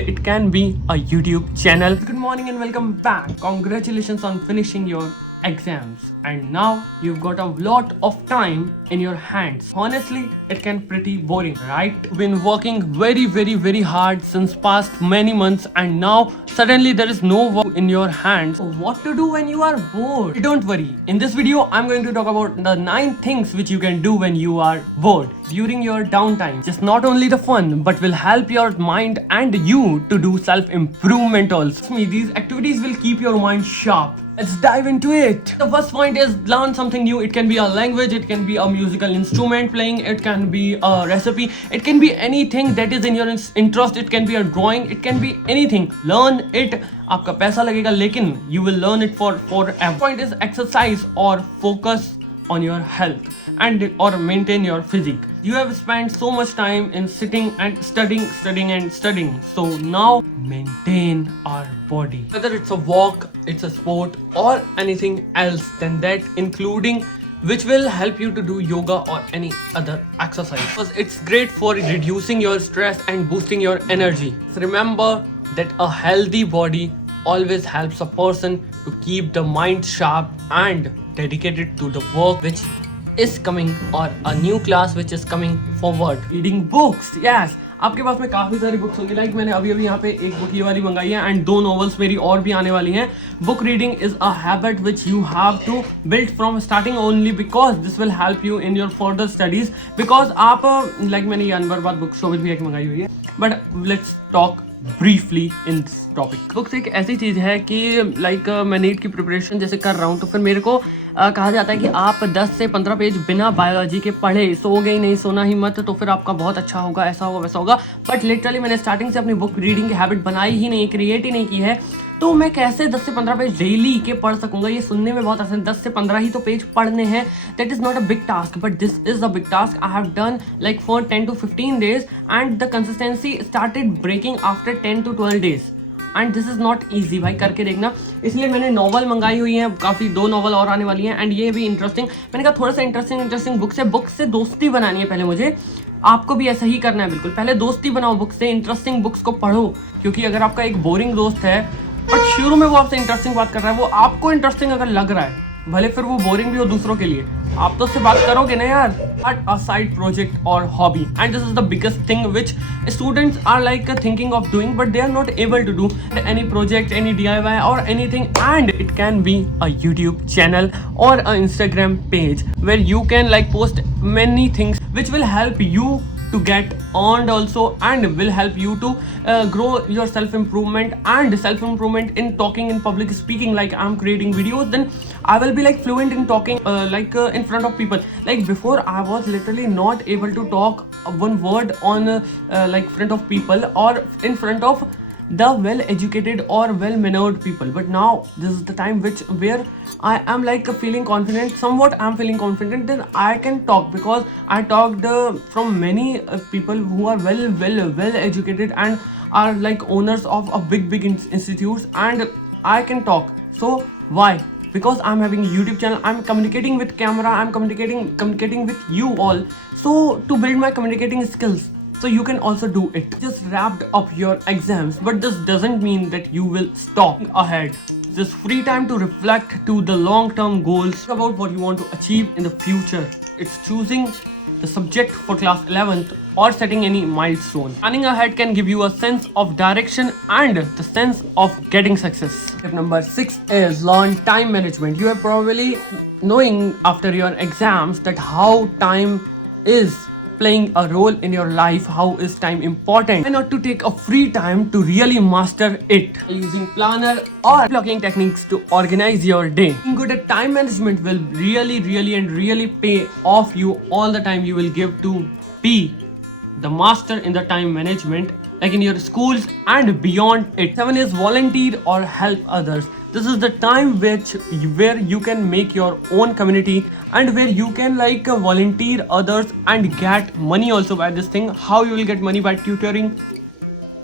It can be a YouTube channel. Good morning and welcome back. Congratulations on finishing your exams, and now you've got a lot of time in your hands. Honestly, it can pretty boring, right? Been working very hard since past many months, and now suddenly there is no work in your hands. What to do when you are bored? Don't worry. In this video, I'm going to talk about the 9 things which you can do when you are bored during your downtime. Just not only the fun, but will help your mind and you to do self-improvement also. Trust me, these activities will keep your mind sharp. Let's dive into it. The first point is learn something new. It can be a language, it can be a musical instrument playing, it can be a recipe, it can be anything that is in your interest. It can be a drawing, it can be anything. Learn it. आपका पैसा लगेगा लेकिन you will learn it for forever. Point is exercise or focus on your health and or maintain your physique. You have spent so much time in sitting and studying. So now maintain our body. Whether it's a walk, it's a sport or anything else than that, including which will help you to do yoga or any other exercise. Because it's great for reducing your stress and boosting your energy. So remember that a healthy body always helps a person to keep the mind sharp and dedicated to the work which is coming or a new class which is coming forward. Reading books, yes. आपके पास में काफ़ी सारी books होंगी. Like मैंने अभी यहाँ पे एक बुक ये वाली मंगाई है एंड 2 नॉवेल्स मेरी और भी आने वाली हैं. Book reading is a habit which you have to build from starting only because this will help you in your further studies. Because आप लाइक मैंने ये अनबरबाद बुक शोबित भी एक मंगाई हुई है. But let's talk briefly in this topic. Books एक ऐसी चीज़ है कि लाइक मैं नीट की प्रिपरेशन जैसे कर रहा हूँ तो फिर मेरे को कहा जाता है कि आप 10 से 15 पेज बिना बायोलॉजी के पढ़े सोओगे ही नहीं, सोना ही मत, तो फिर आपका बहुत अच्छा होगा, ऐसा होगा वैसा होगा. बट लिटरली मैंने स्टार्टिंग से अपनी बुक रीडिंग की हैबिट बनाई ही नहीं, क्रिएट ही नहीं की है. तो मैं कैसे 10 से 15 पेज डेली के पढ़ सकूंगा? ये सुनने में बहुत आसान, 10 से 15 ही तो पेज पढ़ने हैं. That is not a big task, but this is a big task. I have done like for 10 to 15 days and the consistency started breaking after 10 to 12 days. And this is not easy भाई, करके देखना. इसलिए मैंने novel मंगाई हुई है, काफ़ी 2 novel और आने वाली हैं एंड ये भी इंटरेस्टिंग. मैंने कहा थोड़ा सा इंटरेस्टिंग बुक से दोस्ती बनानी है पहले मुझे. आपको भी ऐसा ही करना है बिल्कुल. पहले दोस्ती बनाओ बुक से, इंटरेस्टिंग बुक्स को पढ़ो. क्योंकि अगर आपका एक बोरिंग दोस्त है बट शुरू में वो आपसे इंटरेस्टिंग बात कर रहा है, वो आपको इंटरेस्टिंग अगर लग रहा है, भले फिर वो बोरिंग भी हो दूसरों के लिए, आप तो उससे बात करोगे ना यार. Start a side project or hobby, and this is the biggest thing which students are like thinking of doing but they are not able to do. Any project, any DIY or anything, and it can be a YouTube channel or an Instagram page where you can like post many things which will help you to get earned also and will help you to grow your self-improvement in talking, in public speaking. Like I'm creating videos, then I will be like fluent in talking in front of people. Like before I was literally not able to talk one word on like front of people or in front of the well-educated or well-mannered people. But now this is the time where I am like feeling confident, somewhat I'm feeling confident, then I can talk because I talked from many people who are well educated and are like owners of a big institutes, and I can talk. So why? Because I'm having a YouTube channel, I'm communicating with camera, I'm communicating with you all. So to build my communicating skills, so you can also do it. Just wrapped up your exams, but this doesn't mean that you will stop ahead. Just free time to reflect to the long-term goals about what you want to achieve in the future. It's choosing the subject for class 11th or setting any milestone. Planning ahead can give you a sense of direction and the sense of getting success. Tip number 6 is learn time management. You are probably knowing after your exams that how time is playing a role in your life. How is time important? Why not to take a free time to really master it? Using planner or blocking techniques to organize your day. Being good at time management will really pay off you all the time you will give to be the master in the time management, like in your schools and beyond it. 7 is volunteer or help others. This is the time where you can make your own community and where you can like volunteer others and get money also by this thing. How you will get money? By tutoring.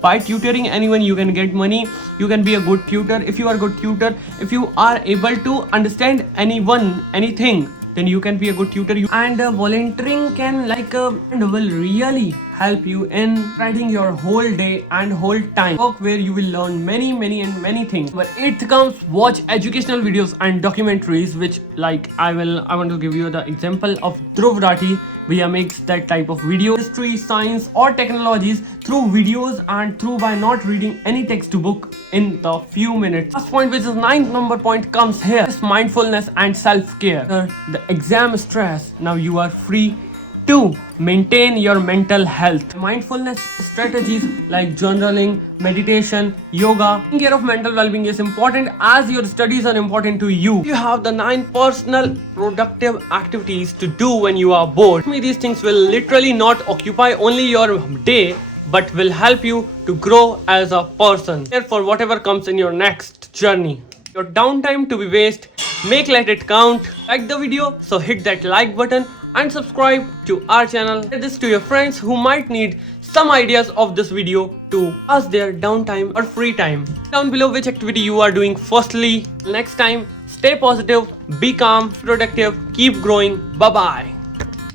By tutoring anyone you can get money. You can be a good tutor. If you are a good tutor, if you are able to understand anything, then you can be a good tutor. And volunteering can like and will really help you in spreading your whole day and whole time. Work where you will learn many things. But it comes watch educational videos and documentaries, which like I want to give you the example of Dhruv Rathi. Via makes that type of video, history, science or technologies through videos and through by not reading any textbook in the few minutes. Last point, which is 9th number point, comes here. Is mindfulness and self-care. The exam stress, now you are free to maintain your mental health. Mindfulness strategies like journaling, meditation, yoga. Taking care of mental well-being is important as your studies are important to you. You have the 9 personal productive activities to do when you are bored. These things will literally not occupy only your day but will help you to grow as a person. Therefore, whatever comes in your next journey. Your downtime to be waste, let it count. Like the video, so hit that like button and subscribe to our channel. Share this to your friends who might need some ideas of this video to pass their downtime or free time. Down below which activity you are doing firstly. Next time, stay positive, be calm, productive, keep growing. Bye bye.